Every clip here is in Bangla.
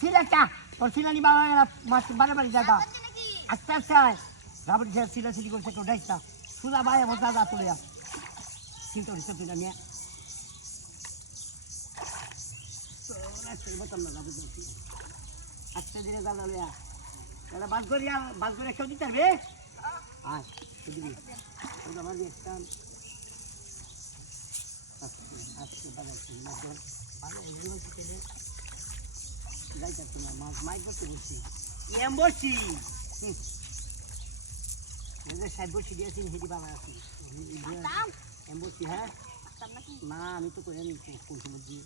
সিলেটা তোর সিলানি বাবা মাছ বারে বাড়ি দাদা আস্তে আস্তে রাবড়ি সিলা সিটি করছে কেউ ডাইস না সুদা ভাই আমার দাদা চলে যা সিলটা হচ্ছে তুই নিয়ে আস্তে ধীরে দাদা লিয়া দাদা বাদ করে কেউ দিতে হবে আয় দিবি আমার দেখতাম আজকে বাজাইছি ভালো যাইতে তোমার মাছ মাইক করতে বসছি এম বসছি সাইড বসি দিয়েছি হেঁটে বাবা আছি এম বসছি হ্যাঁ না আমি তো করে নিচ্ছি কোন সময় দিয়ে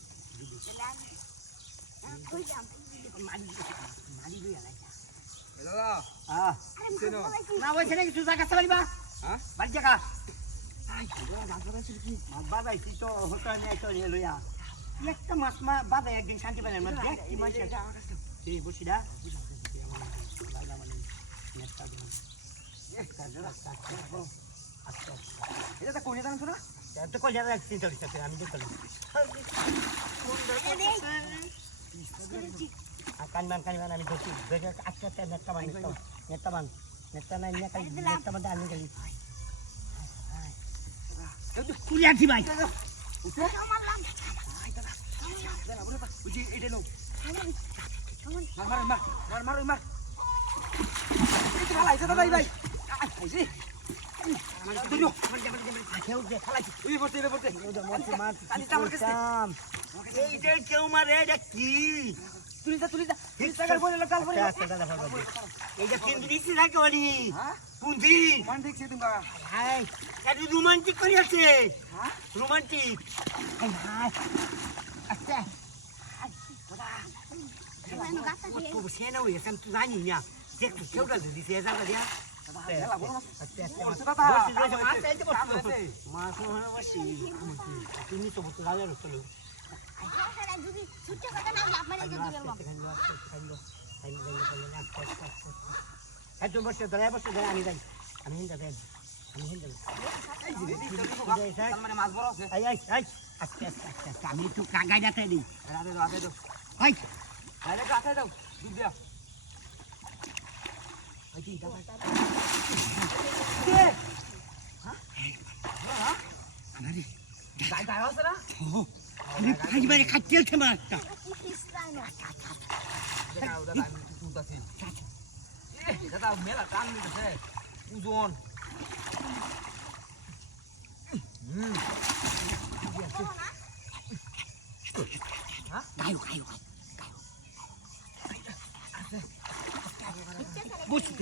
মারি দিয়ে না ওইখানে কিছু জায়গা চালাইবা বাড়ি জায়গা মাছ বাজাইছি তো হোটেল নিয়ে লইয়া একটা মাছ বাজাই একদিন শান্তি পাই না দেখ কি মাছ বসি না এটা তো কোন জানো তো না তো কল জায়গা চিন্তা করিস আমি দেখতে কানবান আমি ধরছি আজকে একটা নেতা নাই নেতা বান্ধে আমি গেলি খুলে আছি ভাই কেউ মারে এটা কি রোমান্টিক করে আছে রোমান্টিক সে না জানি না দেখো কেউটা যদি সে জায়গা দিয়া মাছ বসি তুমি তো জালে চলো বসে ধরে আমি যাই আমি হিন্দা দেন আমি একটু কাগাই ডাটাই দিই খাচ্ছি মাছটা দাদা মেলা টান নিতেছে ওজন বসি